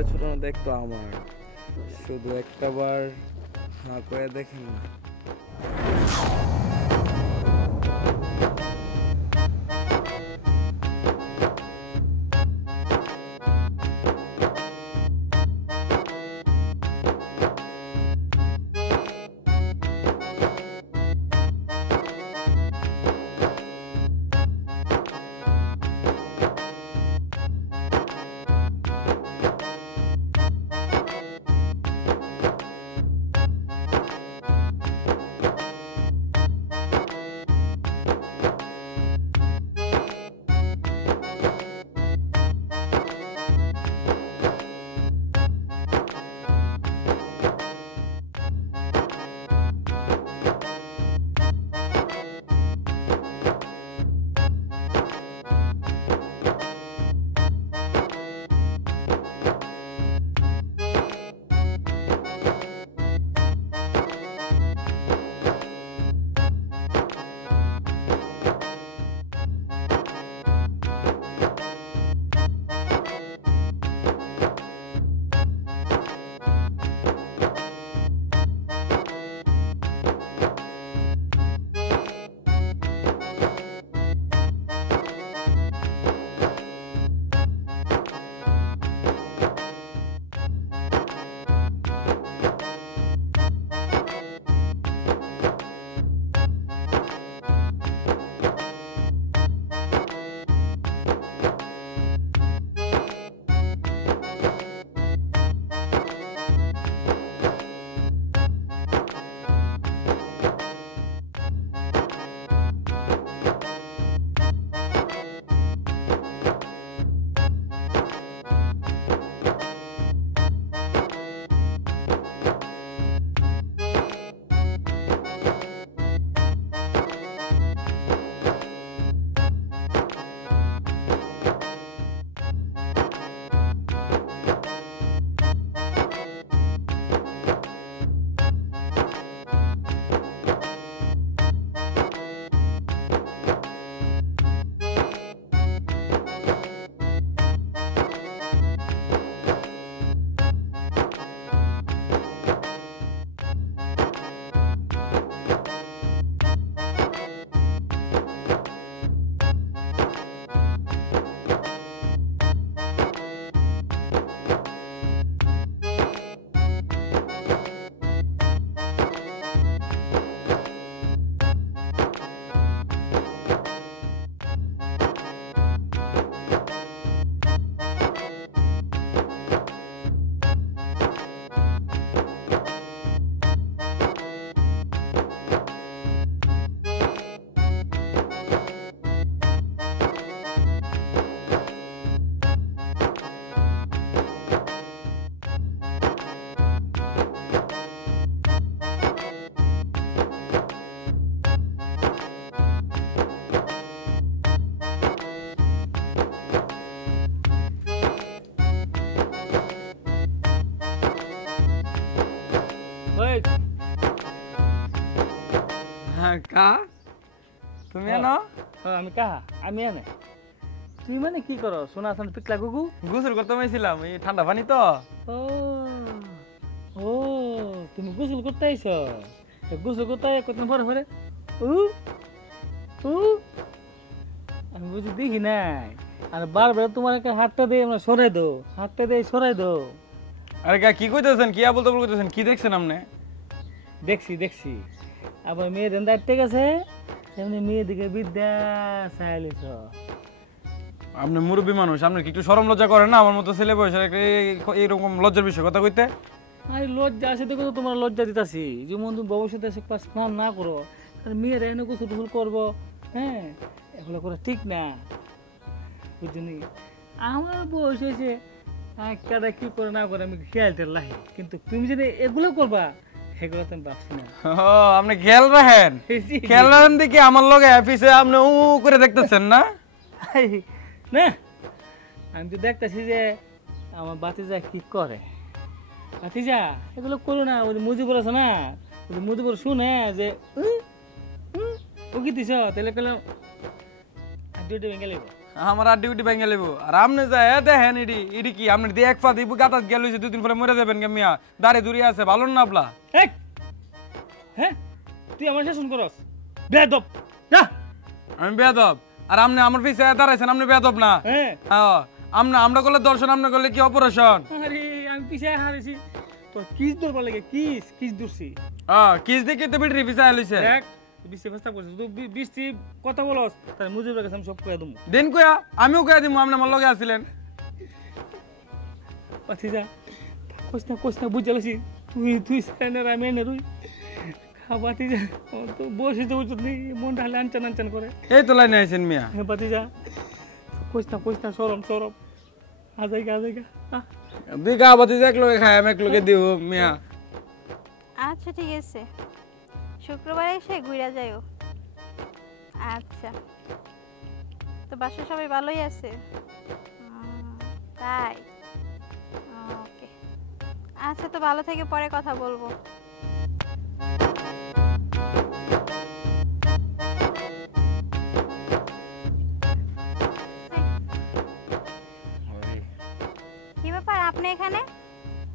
চুলা ছুটানো দেখতো আমার, শুধু একটা বার না করে দেখেন না। কা তুমি এনো? আমি কাহা? আমি এনে। তুই মানে কি করো? সোনা সোনা পিকলা গুগু? গোসল করতে মাইছিলাম, এই ঠান্ডা পানি তো। ও ও তুমি গোসল করতে আইছো? গোসল করতে কতদিন পরে পরে উ উ আমি বুঝি দেখি নাই। আর বারবার তোমার একটা হাতটা দিয়ে আমরা সরাই দো, হাতটা দিয়ে সরাই দো। আরে কা কি কইতেছেন? কি আবল তাবল কইতেছেন? কি দেখছেন আপনি? দেখছি দেখছি, আবার মেয়েদের দায়িত্বে গেছে তেমনি মেয়েদিকে বিদ্যা চাইলিছ। আপনি মুরব্বী মানুষ, আপনার কি একটু শরম লজ্জা করেন না? আমার মতো ছেলে বয়সের এইরকম লজ্জার বিষয় কথা কইতে। আরে লজ্জা আছে দেখো তো, তোমার লজ্জা দিতাছি। যেমন তুমি ভবিষ্যতে স্নান না করো, মেয়েরা এনে গোসল টুসল করবো, হ্যাঁ এগুলো করা ঠিক না, বুঝলি? আমার বয়স হয়েছে, কাটা কি করে না করে আমি খেয়াল টেল রাখি, কিন্তু তুমি যদি এগুলো করবা সেগুলো তো আমি ভাবছি না। ও আপনি খেয়াল রাখেন? খেয়াল রাখেন দেখি আমার লগে অফিসে আপনি উ করে দেখতেছেন না? না আমি তো দেখতেছি যে আমার বাতিজা কি করে। বাতিজা এগুলো করো না, ওই মুজিবুর আছে না, ওই মুজিবুর শুনে যে ও কি দিছ তাহলে পেলাম দুইটা ভেঙে লাগবে। আমার আর ডিউটি ভেঙে লেবো আর আপনি যায় দেখেন ইডি কি আপনি দিয়ে এক পা দিব গাতাত গেল দুদিন পরে মরে যাবেন কে মিয়া দাঁড়ে দূরে আছে ভালো না আপলা হ্যাঁ তুই আমার শাসন করস বেয়াদব না আমি বেয়াদব আর আপনি আমার পিছে দাঁড়াইছেন আপনি বেয়াদব না হ্যাঁ আমরা করলে দর্শন আপনি করলে কি অপারেশন আরে আমি পিছায় হারিছি তো কিস দরবার লাগে কিস দূরছি কিস দেখে তো বিটরি পিছে আইলিছে দেখ বৃষ্টি ফেস্তা করছিস তুই বৃষ্টি কথা বলস তাই মুজিবের কাছে আমি সব কয়ে দেবো দিন কয়া আমিও কয়া দিমু আপনি আমার লগে আছিলেন পাচ্ছি যা কোস না বুঝে গেছি তুই স্যান্ডার আমি এনে তুই খাবাতি যা তো বসে তো উচিত নেই মনটা হালে আনচান করে এই তো লাইনে আইছেন মিয়া হ্যাঁ পাতি যা কোস না সরম আজাইগা দুই গা বাতি এক লগে খাই আমি এক লগে দিও মিয়া আচ্ছা ঠিক আছে শুক্রবারে এসে ঘুরে যাইও আচ্ছা তো বাসা সবাই ভালোই আছে তাই ওকে আচ্ছা তো ভালো থেকে পরে কথা বলবো কি ব্যাপার আপনি এখানে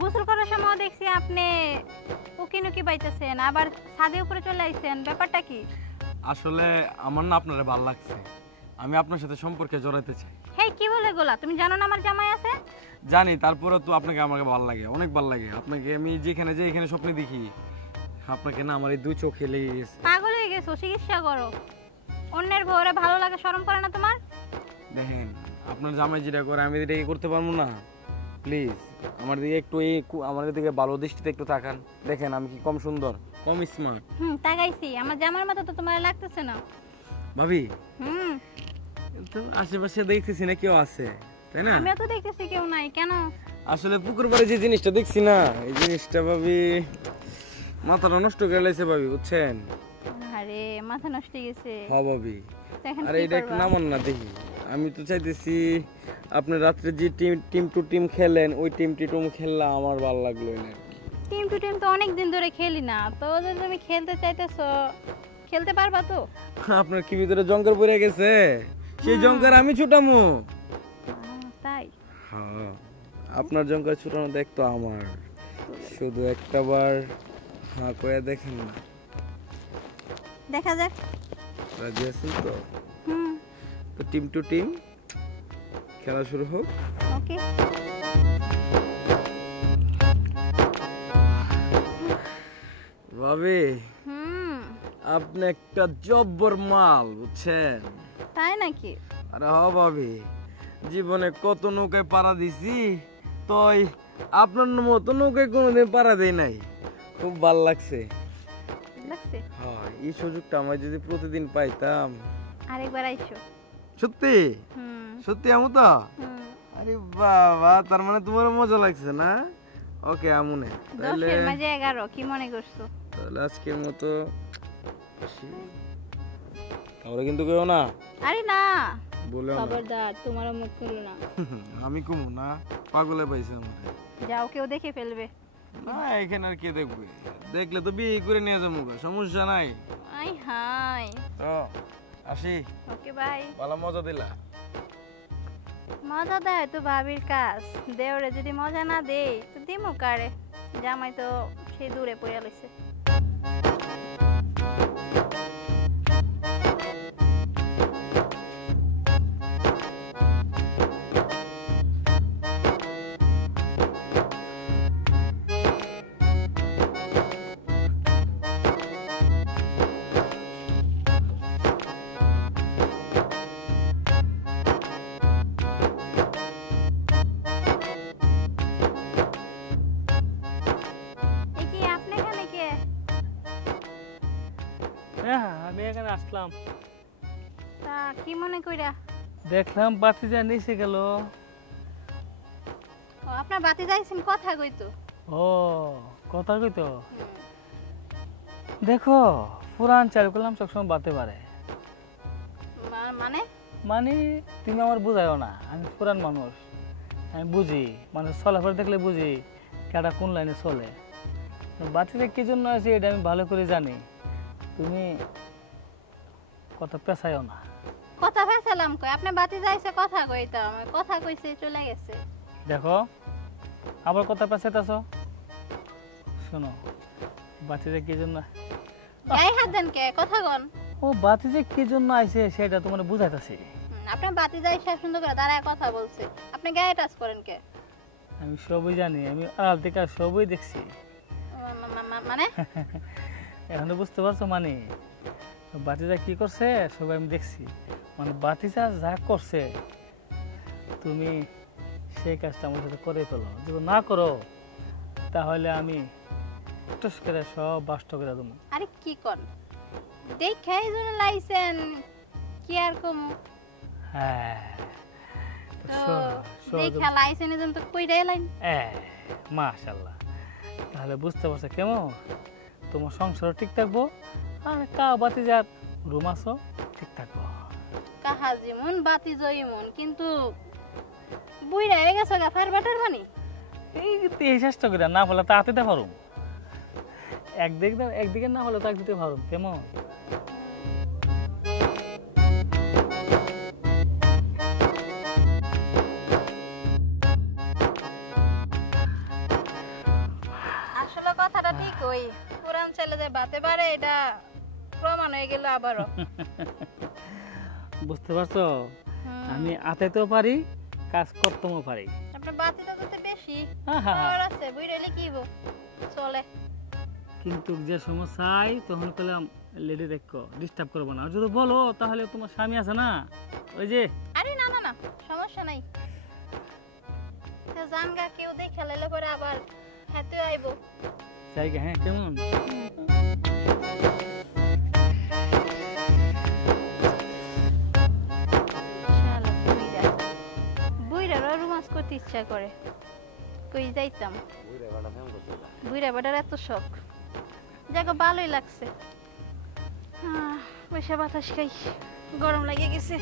গোসল করার সময় দেখছি আপনি উকি বাইতেছেন আবার ছাদের উপরে চলে আইছেন ব্যাপারটা কি আসলে আমার না আপনারে ভালো লাগছে আমি আপনার সাথে সম্পর্কে জড়াইতে চাই হেই কি বলে গোলা তুমি জানো না আমার জামাই আছে জানি তারপরে তো আপনাকে আমাকে ভালো লাগে অনেক ভালো লাগে আপনাকে আমি যেখানে যাই এখানে স্বপ্নে দেখি আপনাকে না আমার এই দুই চোখে লেগে গেছে পাগল হয়ে গেছো চিকিৎসা করো অন্যের ভোরে ভালো লাগে শরম করে না তোমার দেখেন আপনার জামাই যেটা করে আমি এটা করতে পারবো না প্লিজ আমার দিকে একটু আমার দিকে ভালো দৃষ্টিতে একটু তাকান দেখেন আমি কি কম সুন্দর কম স্মার্ট তাকাইছি আমার জামার মতো তো তোমার লাগতেছে না ভাবি তো আশেপাশে দেখতেছি না কেউ আছে তাই না আমিও তো দেখতেছি কেউ নাই কেন আসলে পুকুর পাড়ে যে জিনিসটা দেখছি না এই জিনিসটা ভাবি মাথাটা নষ্ট করে লাইছে ভাবি বুঝছেন আরে মাথা নষ্ট হয়ে গেছে হ্যাঁ ভাবি এখন আরে কি এটা একটু করবা? নামান না দেখি আমি তো চাইতেছি আপনি রাত্রে যে টিম টু টিম খেলেন ওই টিম খেললাম আমার ভালো লাগলো না টিম টু টিম তো অনেক দিন ধরে খেলি না তো যদি তুমি খেলতে চাইতেছো খেলতে পারবা তো আপনার কি ভিতরে জঙ্গল পড়ে গেছে সেই জঙ্গল আমি ছুটামু তাই হ্যাঁ আপনার জঙ্গল ছুটানো দেখতো আমার শুধু একটা বার হ্যাঁ কয়ে দেখেন না দেখা যাক রাজি আছেন তো হুম তো টিম টু টিম খেলা শুরু হোক ওকে ভাবি আপনি একটা জব্বর মাল বুঝছেন তাই নাকি আরে হ ভাবি জীবনে কত নৌকায় পাড়া দিছি তই আপনার মতো নৌকায় কোনোদিন পাড়া দেই নাই খুব ভাল লাগছে লাগছে হ্যাঁ এই সুযোগটা আমি যদি প্রতিদিন পাইতাম আরেকবার আইসো সত্যি সত্যি আমু তো আরে বাবা তার মানে তোমার মজা লাগছে না ওকে আমুনে তাহলে 10 এর মাঝে 11 কি মনে করছো তাহলে আজকের মতো তাহলে কিন্তু কেউ না আরে না বলে খবরদার তোমার মুখ খুলো না আমি কমু না পাগলে পাইছে আমার যাও কেউ দেখে ফেলবে না এখানে আর কে দেখবে দেখলে তো বিয়ে করে নিয়ে যাবো সমস্যা নাই আই হাই তো আসি ওকে বাই ভালো মজা দিলা মজা দেয় তো ভাবির কাজ দেওরে যদি মজা না দেই তো দিমু কারে জামাই তো সেই দূরে পড়ে লইছে আমি এখানে আসলাম তা কি মনে কইরা দেখলাম বাতিজা নিচে গেল ও আপনার বাতি যাইছেন কথা কইতো ও কথা কইতো দেখো পুরান চালু করলাম সবসময় বাতে পারে মানে মানে তুমি আমার বুঝাইও না আমি পুরান মানুষ আমি বুঝি মানুষ চলাফেরা দেখলে বুঝি কেটা কোন লাইনে চলে বাতিজা কি জন্য আছে এটা আমি ভালো করে জানি তুমি কথা পেছাইও না কথা ফেসালাম কই আপনি বাতি যাইছে কথা কইতো আমার কথা কইছে চলে গেছে। দেখো আবার কথা পাচ্ছেতাছ, শোনো বাতিজা কি জন্য, গায়ে হাত দেন কে কথা কন। ও বাতিজা কি জন্য আইছে সেটা তোমার বুঝাইতাছি। আপনি বাতি যাই সব সুন্দর করে দাঁড়ায় কথা বলছে, আপনি গায়ে টাচ করেন কে? আমি সবই জানি, আমি আড়াল থেকে সবই দেখছি। মানে এখনো বুঝতে পারছো? মানে বাতিজা কি করছে সবাই আমি দেখছি, মানে বাতিজা যা করছে তুমি সেই কাজটা আমার সাথে করে ফেলো। যদি না করো তাহলে আমি টুস করে সব বাষ্ট করে দেবো। আরে কি কন দেখে এই জন্য লাইছেন কি আর কম। হ্যাঁ তো দেখে লাইছেন এই জন্য তো কইরাই লাইন। মাশাআল্লাহ, তাহলে বুঝতে পারছো কেমন তোমার সংসারও ঠিক থাকবো আর কা বাতিজার রুমাসও ঠিক থাকবো। কাহা যেমন বাতি জয়মন কিন্তু বুইরা হয়ে গেছে গা ফার বাটার মানে। এই চেষ্টা করে না হলে তা দিতে পারো, একদিকে না হলে তা দিতে পারো কেমন। আসলে কথাটা ঠিক ওই পুরান ছেলে যে বাতে পারে এটা প্রমাণ হয়ে গেল আবারও। বুঝতে পারছো, আমি আতেতেও পারি কাজ করতেও পারি। আপনার বাতিটা তো বেশি আহা। পাওয়ার আছে বুইরালে কি হইব চলে। কিন্তু যে সময় চাই তখন পেলাম লেডি দেখো ডিস্টার্ব করবো না, আর যদি বলো তাহলে তোমার স্বামী আছে না ওই যে। আরে না না না সমস্যা নাই, তো জানগা কেউ দেখে লাইলে পরে আবার হাতে আইবো জায়গা। হ্যাঁ কেমন বুইরারও রোমান্স করতে ইচ্ছা করে, কই যাইতাম বুইরা বাটার এত শখ। দেখো ভালোই লাগছে, বসে বাতাস খাই, গরম লাগে গেছে।